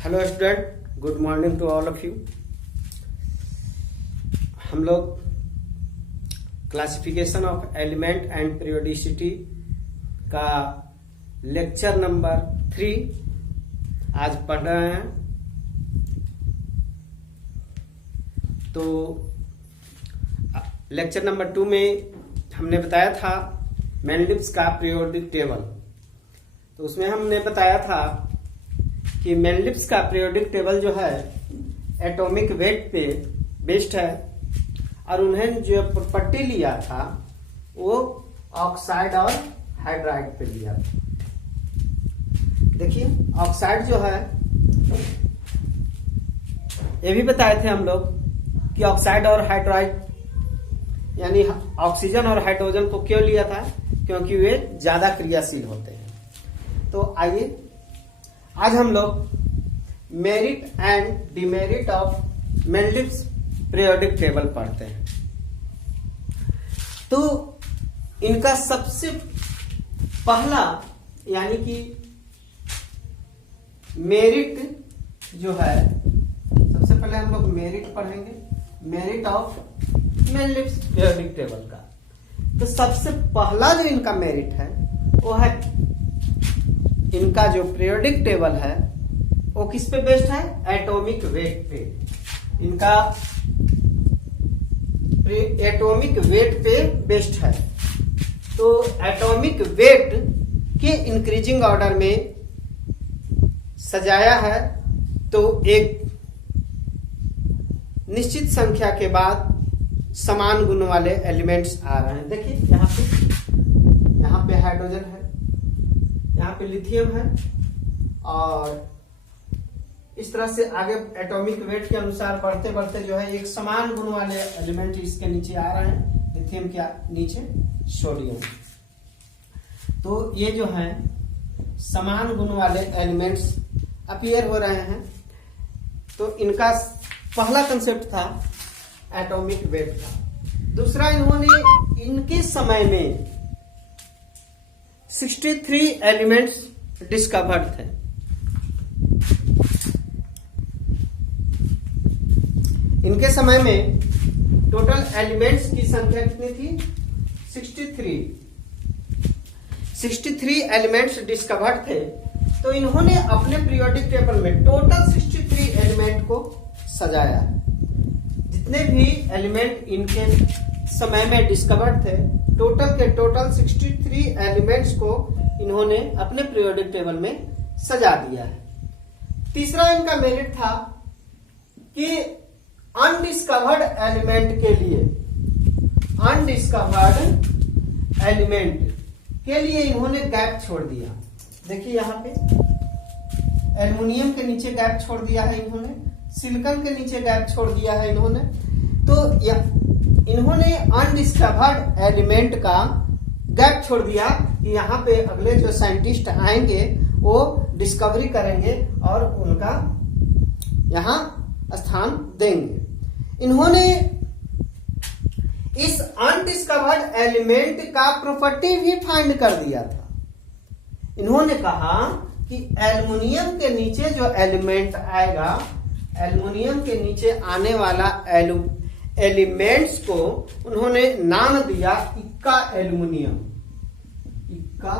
Hello student, good morning to all of you. हम लोग classification of element and periodicity का lecture number 3 आज पढ़ रहे हैं। तो लेक्चर नंबर 2 में हमने बताया था मेंडलिप्स का पीरियोडिक टेबल। तो उसमें हमने बताया था कि मेंडलिप्स का पीरियोडिक टेबल जो है एटॉमिक वेट पे बेस्ड है और उन्हें जो प्रॉपर्टी लिया था वो ऑक्साइड और हाइड्राइड पे लिया था। देखिए ऑक्साइड जो है ये भी बताए थे हम लोग कि ऑक्साइड और हाइड्राइड यानी ऑक्सीजन और हाइड्रोजन को क्यों लिया था, क्योंकि वे ज्यादा क्रियाशील होते हैं। तो आइए आज हम लोग merit and demerit of Mendeleev's periodic table पढ़ते हैं। तो इनका सबसे पहला यानी कि मेरिट जो है, सबसे पहले हम लोग मेरिट पढ़ेंगे, merit of Mendeleev's periodic table का। तो सबसे पहला जो इनका मेरिट है वो है इनका जो पीरियोडिक टेबल है वो किस पे बेस्ड है, एटॉमिक वेट पे। इनका एटॉमिक वेट पे बेस्ड है। तो एटॉमिक वेट के इंक्रीजिंग ऑर्डर में सजाया है। तो एक निश्चित संख्या के बाद समान गुण वाले एलिमेंट्स आ रहे हैं। देखिए यहाँ पे हाइड्रोजन है, यहाँ पे लिथियम है और इस तरह से आगे एटॉमिक वेट के अनुसार बढ़ते बढ़ते जो है एक समान गुण वाले एलिमेंट इसके नीचे आ रहे हैं। लिथियम के नीचे सोडियम। तो ये जो है समान गुण वाले एलिमेंट्स अपीयर हो रहे हैं। तो इनका पहला कंसेप्ट था एटॉमिक वेट का। दूसरा, इन्होंने इनके समय में 63 एलिमेंट्स डिस्कवर्ड थे। इनके समय में टोटल एलिमेंट्स की संख्या कितनी थी, 63 एलिमेंट्स डिस्कवर्ड थे। तो इन्होंने अपने पीरियोडिक टेबल में टोटल 63 एलिमेंट को सजाया। जितने भी एलिमेंट इनके समय में डिस्कवर्ड थे, टोटल के टोटल 63 एलिमेंट्स को इन्होंने अपने पीरियोडिक टेबल में सजा दिया है। तीसरा इनका मेरिट था कि अनडिस्कवर्ड एलिमेंट के लिए, अनडिस्कवर्ड एलिमेंट के लिए इन्होंने गैप छोड़ दिया। देखिए यहाँ पे एल्युमिनियम के नीचे गैप छोड़ दिया है इन्होंने, सिलिकॉन के नीचे गैप छोड़ दिया है इन्होंने। तो इन्होंने अनडिस्कवर्ड एलिमेंट का गैप छोड़ दिया कि यहाँ पे अगले जो साइंटिस्ट आएंगे वो डिस्कवरी करेंगे और उनका यहाँ स्थान देंगे। इन्होंने इस अनडिस्कवर्ड एलिमेंट का प्रॉपर्टी भी फाइंड कर दिया था। इन्होंने कहा कि एल्युमिनियम के नीचे जो एलिमेंट आएगा, एल्युमिनियम के नीचे आने वाला एलिमेंट्स को उन्होंने नाम दिया इक्का एल्युमिनियम। इक्का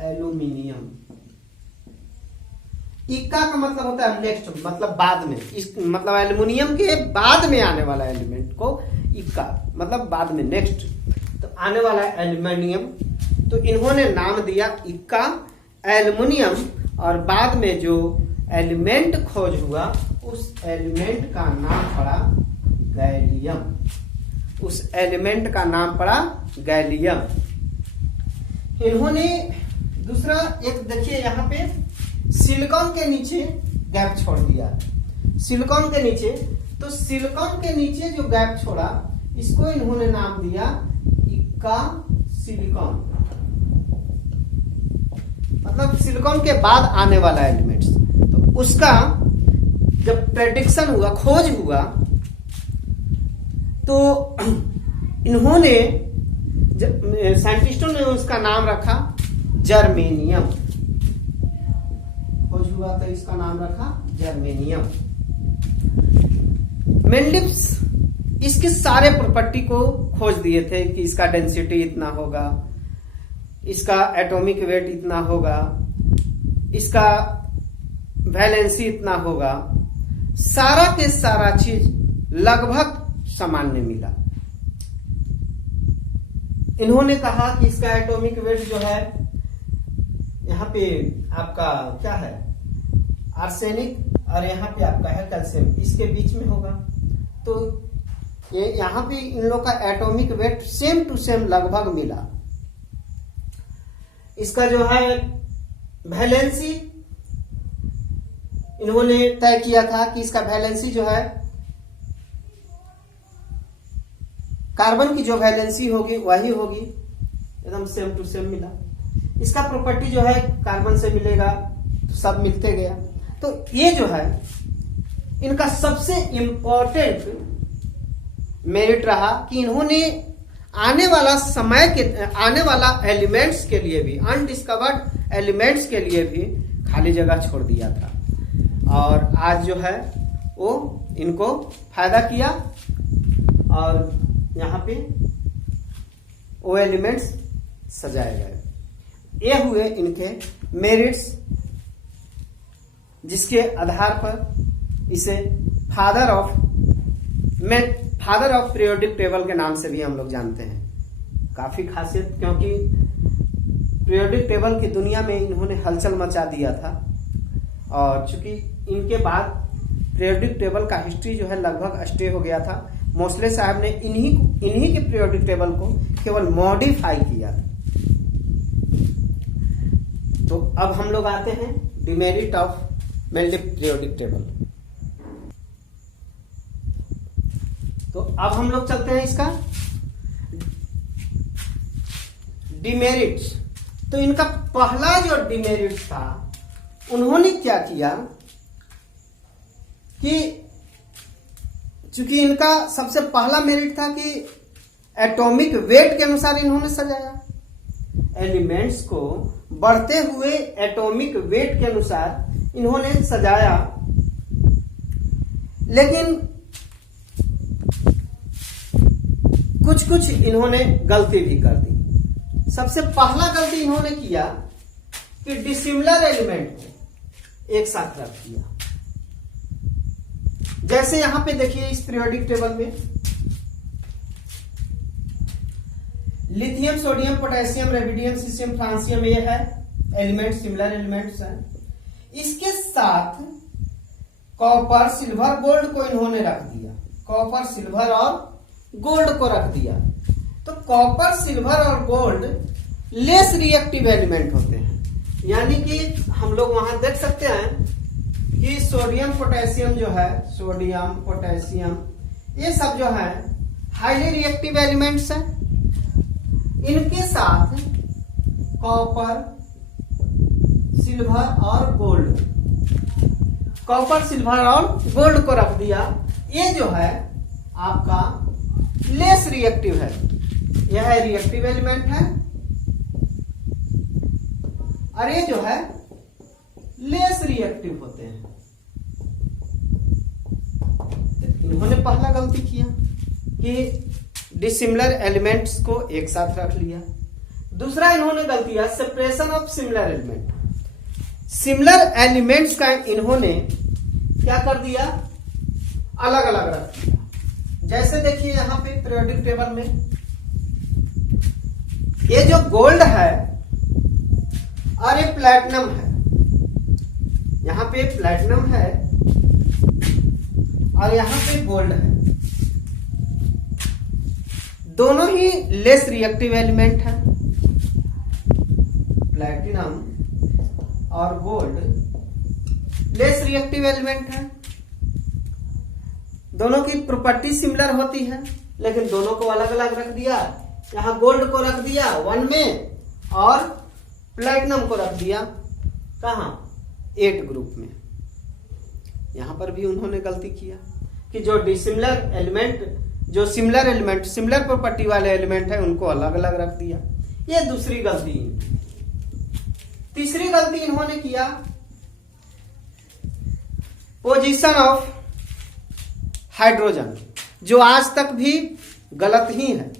एल्युमिनियम। इक्का का मतलब होता है नेक्स्ट, मतलब बाद में। इस मतलब एल्युमिनियम के बाद में आने वाला एलिमेंट को इक्का मतलब बाद में, नेक्स्ट तो आने वाला एल्युमिनियम। तो इन्होंने नाम दिया इक्का एल्युमिनियम और बाद में जो एलिमेंट खोज हुआ उस एलिमेंट का नाम पड़ा गैलियम। उस एलिमेंट का नाम पड़ा गैलियम। इन्होंने दूसरा एक देखिए यहाँ पे सिलिकॉन के नीचे गैप छोड़ दिया। सिलिकॉन के नीचे, तो सिलिकॉन के नीचे जो गैप छोड़ा इसको इन्होंने नाम दिया इक्का सिलिकॉन। मतलब सिलिकॉन के बाद आने वाला एलिमेंट्स। तो उसका जब प्रेडिक्शन हुआ, खोज हुआ, तो इन्होंने साइंटिस्टों ने उसका नाम रखा जर्मेनियम। खोज हुआ तो इसका नाम रखा जर्मेनियम। मेंडलिव्स इसके सारे प्रॉपर्टी को खोज दिए थे कि इसका डेंसिटी इतना होगा, इसका एटॉमिक वेट इतना होगा, इसका वैलेंसी इतना होगा, सारा के सारा चीज लगभग सामान्य मिला। इन्होंने कहा कि इसका एटॉमिक वेट जो है, यहाँ पे आपका क्या है आर्सेनिक और यहाँ पे आपका है कैल्शियम, इसके बीच में होगा। तो ये यहाँ पे इन लोग का atomic weight same to same लगभग मिला। इसका जो है वैलेंसी इन्होंने तय किया था कि इसका वैलेंसी जो है, कार्बन की जो वैलेंसी होगी वही होगी, एकदम सेम टू सेम मिला। इसका प्रॉपर्टी जो है कार्बन से मिलेगा तो सब मिलते गया। तो ये जो है इनका सबसे इंपॉर्टेंट मेरिट रहा कि इन्होंने आने वाला समय के, आने वाला एलिमेंट्स के लिए भी, अनडिस्कवर्ड एलिमेंट्स के लिए भी खाली जगह छोड़ दिया था। और आज जो है वो इनको फायदा किया और यहाँ पे वो एलिमेंट्स सजाए गए। ये हुए इनके मेरिट्स, जिसके आधार पर इसे फादर ऑफ पीरियोडिक टेबल के नाम से भी हम लोग जानते हैं। काफी खासियत, क्योंकि पीरियोडिक टेबल की दुनिया में इन्होंने हलचल मचा दिया था। और चूंकि इनके बाद पीरियोडिक टेबल का हिस्ट्री जो है लगभग स्टे हो गया था, मोस्ले साहब ने इन्हीं के पीरियोडिक टेबल को केवल मॉडिफाई किया था। तो अब हम लोग आते हैं demerit of Mendeleev periodic table. तो अब हम लोग चलते हैं इसका डिमेरिट्स। तो इनका पहला जो डिमेरिट था, उन्होंने क्या किया कि चूंकि इनका सबसे पहला मेरिट था कि एटॉमिक वेट के अनुसार इन्होंने सजाया, एलिमेंट्स को बढ़ते हुए एटॉमिक वेट के अनुसार इन्होंने सजाया। लेकिन कुछ इन्होंने गलती भी कर दी। सबसे पहला गलती इन्होंने किया कि डिसिमिलर एलिमेंट को एक साथ रख दिया। जैसे यहां पे देखिए इस पीरियोडिक टेबल में lithium, sodium, potassium, rubidium, caesium, francium, ये है एलिमेंट, सिमिलर एलिमेंट्स हैं। इसके साथ कॉपर, सिल्वर, गोल्ड को इन्होंने रख दिया। कॉपर, सिल्वर और गोल्ड को रख दिया। तो कॉपर, सिल्वर और गोल्ड लेस रिएक्टिव एलिमेंट होते हैं। यानी कि हम लोग वहां देख सकते हैं कि सोडियम, पोटेशियम जो है, सोडियम, पोटेशियम, ये सब जो है हाईली रिएक्टिव एलिमेंट्स हैं। इनके साथ कॉपर, सिल्वर और गोल्ड, कॉपर, सिल्वर और गोल्ड को रख दिया। ये जो है आपका लेस रिएक्टिव है, यह रिएक्टिव एलिमेंट है, और ये जो है लेस रिएक्टिव होते हैं। इन्होंने पहला गलती किया कि डिसिमिलर एलिमेंट्स को एक साथ रख लिया। दूसरा इन्होंने गलती किया separation of similar element. Similar elements का इन्होंने क्या कर दिया, अलग अलग रख दिया। जैसे देखिए यहां पे पीरियोडिक टेबल में ये जो गोल्ड है और ये प्लैटिनम है, यहां पे प्लैटिनम है और यहां पे गोल्ड है। दोनों ही लेस रिएक्टिव एलिमेंट है। प्लैटिनम और गोल्ड लेस रिएक्टिव एलिमेंट है। दोनों की प्रॉपर्टी सिमिलर होती है, लेकिन दोनों को अलग अलग रख दिया। यहां गोल्ड को रख दिया 1 में और प्लैटिनम को रख दिया कहां, 8 ग्रुप में। यहां पर भी उन्होंने गलती किया कि जो डिसिमिलर एलिमेंट, जो सिमिलर एलिमेंट, सिमिलर प्रॉपर्टी वाले एलिमेंट है, उनको अलग अलग रख दिया। ये दूसरी गलती। तीसरी गलती इन्होंने किया पोजीशन ऑफ हाइड्रोजन, जो आज तक भी गलत ही है।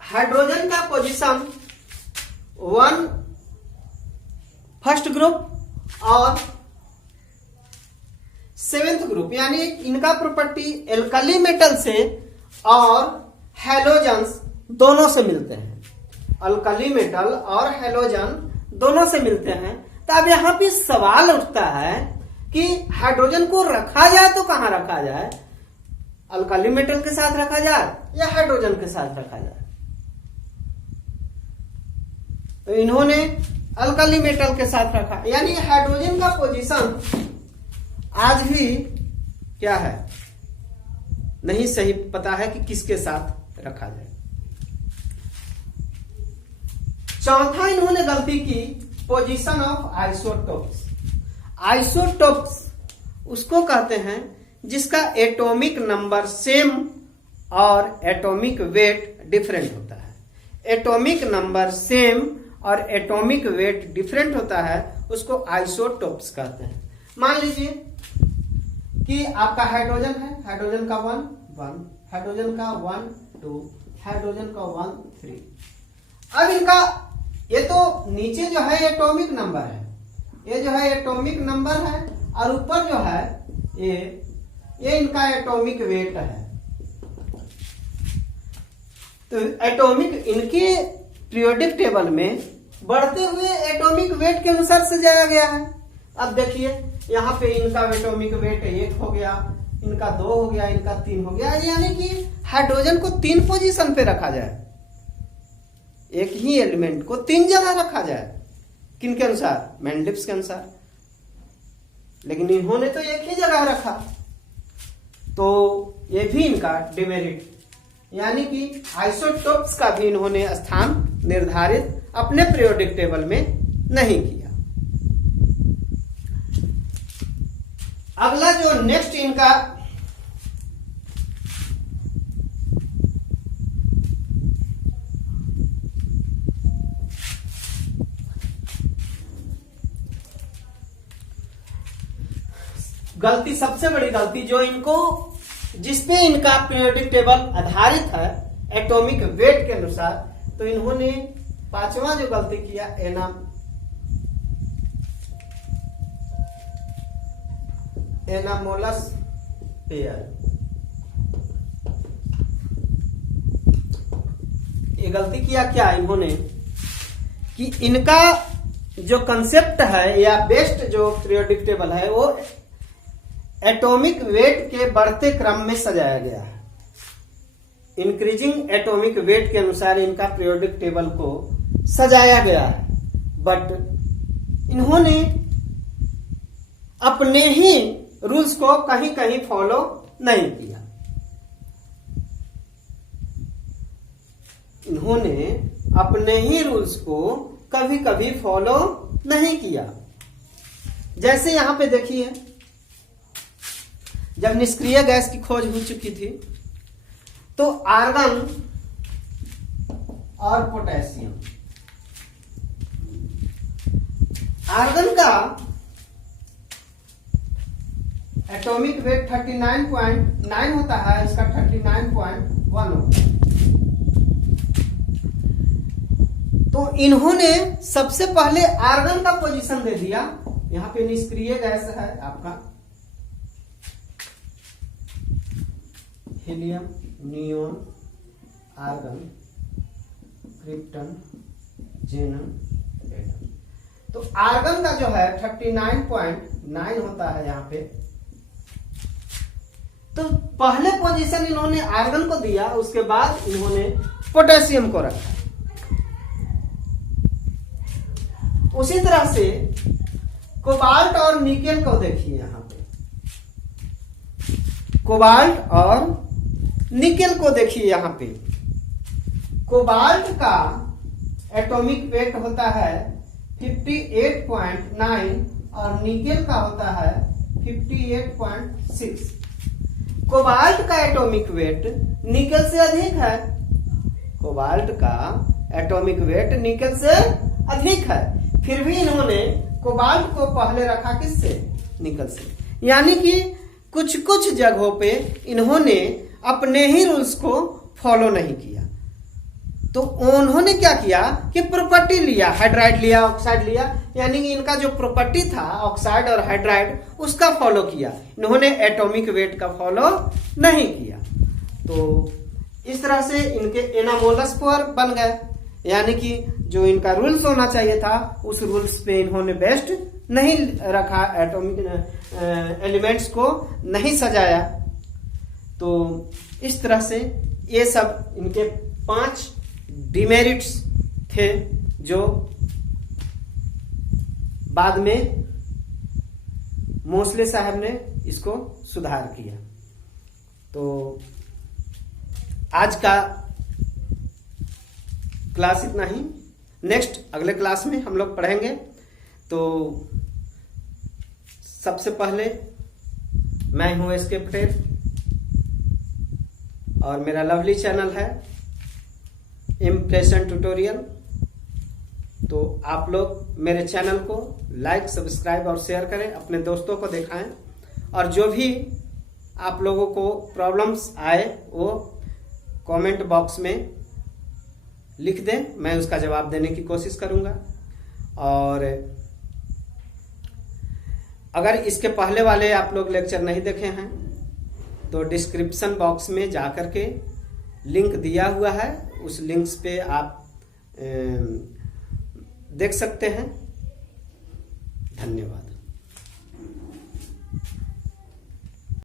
हाइड्रोजन का पोजीशन 1 फर्स्ट ग्रुप और 7th ग्रुप, यानी इनका प्रॉपर्टी एल्कली मेटल से और हैलोजन्स दोनों से मिलते हैं। अल्कली मेटल और हैलोजन दोनों से मिलते हैं। तो अब यहां पे सवाल उठता है कि हाइड्रोजन को रखा जाए तो कहां रखा जाए, अल्कली मेटल के साथ रखा जाए या हाइड्रोजन के साथ रखा जाए। तो इन्होंने अल्कली मेटल के साथ रखा, यानी हाइड्रोजन का पोजीशन आज भी क्या है, नहीं सही पता है कि किसके साथ रखा जाए। चौथा इन्होंने गलती की, पोजीशन ऑफ आइसोटोप्स। आइसोटोप्स उसको कहते हैं जिसका एटॉमिक नंबर सेम और एटॉमिक वेट डिफरेंट होता है। एटॉमिक नंबर सेम और एटॉमिक वेट डिफरेंट होता है, उसको आइसोटोप्स कहते हैं। मान लीजिए कि आपका हाइड्रोजन है, हाइड्रोजन का 1, हाइड्रोजन का 1, 2, हाइड्रोजन का 1, 3। अब इनका ये तो नीचे जो है एटॉमिक नंबर है, ये जो है एटॉमिक नंबर है, और ऊपर जो है ये इनका एटॉमिक वेट है। तो एटॉमिक इनके पीरियोडिक टेबल में बढ़ते हुए एटॉमिक वेट के अनुसार सजाया गया है। अब देखिए यहाँ पे इनका एटॉमिक वेट 1 हो गया, इनका 2 हो गया, इनका 3 हो गया, यानी कि हाइड्रोजन को 3 पोजीशन पे रखा जाए, एक ही एलिमेंट को 3 जगह रखा जाए। किनके अनुसार? मेंडलिप्स के अनुसार। लेकिन इन्होंने तो एक ही जगह रखा, तो ये भी इनका डिमेरिट, यानी कि आइसोटोप्स का भी इन्होंने स्थान निर्धारित अपने पीरियोडिक टेबल में नहीं किया। अगला जो नेक्स्ट इनका गलती, सबसे बड़ी गलती जो इनको, जिसपे इनका पीरियोडिक टेबल आधारित है एटॉमिक वेट के अनुसार, तो इन्होंने 5वां जो गलती किया एनामोलस पेयर। ये गलती किया क्या इन्होंने कि इनका जो कंसेप्ट है या बेस्ट जो पीरियोडिक टेबल है वो एटॉमिक वेट के बढ़ते क्रम में सजाया गया है। इंक्रीजिंग एटॉमिक वेट के अनुसार इनका पीरियोडिक टेबल को सजाया गया है, बट इन्होंने अपने ही रूल्स को कहीं कहीं फॉलो नहीं किया। इन्होंने अपने ही रूल्स को कभी कभी फॉलो नहीं किया। जैसे यहां पे देखिए, जब निष्क्रिय गैस की खोज हो चुकी थी तो आर्गन और पोटेशियम, आर्गन का एटॉमिक वेट 39.9 होता है, इसका 39.1 होता है। तो इन्होंने सबसे पहले आर्गन का पोजीशन दे दिया। यहां पे निष्क्रिय गैस है आपका हीलियम, नियोन, आर्गन, क्रिप्टन, जेनन, रेडन। तो आर्गन का जो है 39.9 होता है यहां पे। तो पहले पोजीशन इन्होंने आर्गन को दिया, उसके बाद इन्होंने पोटेशियम को रखा। उसी तरह से कोबाल्ट और निकेल को देखिए, यहां पे कोबाल्ट और निकेल को देखिए। यहां पे कोबाल्ट का एटॉमिक वेट होता है 58.9 और निकेल का होता है 58.6। कोबाल्ट का एटॉमिक वेट निकेल से अधिक है, कोबाल्ट का एटॉमिक वेट निकेल से अधिक है। फिर भी इन्होंने कोबाल्ट को पहले रखा किससे? निकल से। यानी कि कुछ कुछ जगहों पे इन्होंने अपने ही रूल्स को फॉलो नहीं किया, तो उन्होंने क्या किया कि प्रॉपर्टी लिया, हाइड्राइड लिया, ऑक्साइड लिया, यानी कि इनका जो प्रॉपर्टी था ऑक्साइड और हाइड्राइड उसका फॉलो किया, इन्होंने एटॉमिक वेट का फॉलो नहीं किया। तो इस तरह से इनके एनामोलस पर बन गए, यानी कि जो इनका रूल्स होना चाहिए था उस रूल्स पे इन्होंने बेस्ट नहीं रखा, एटॉमिक एलिमेंट्स को नहीं सजाया। तो इस तरह से ये सब इनके 5 डिमेरिट्स थे जो बाद में मोस्ले साहब ने इसको सुधार किया। तो आज का क्लास इतना ही, नेक्स्ट अगले क्लास में हम लोग पढ़ेंगे। तो सबसे पहले मैं हूं एसके पटेल और मेरा लवली चैनल है इम्प्रेशन ट्यूटोरियल। तो आप लोग मेरे चैनल को लाइक, सब्सक्राइब और शेयर करें, अपने दोस्तों को दिखाएं, और जो भी आप लोगों को प्रॉब्लम्स आए वो कमेंट बॉक्स में लिख दें, मैं उसका जवाब देने की कोशिश करूंगा। और अगर इसके पहले वाले आप लोग लेक्चर नहीं देखे हैं तो डिस्क्रिप्शन बॉक्स में जाकर के लिंक दिया हुआ है, उस लिंक्स पे आप देख सकते हैं। धन्यवाद।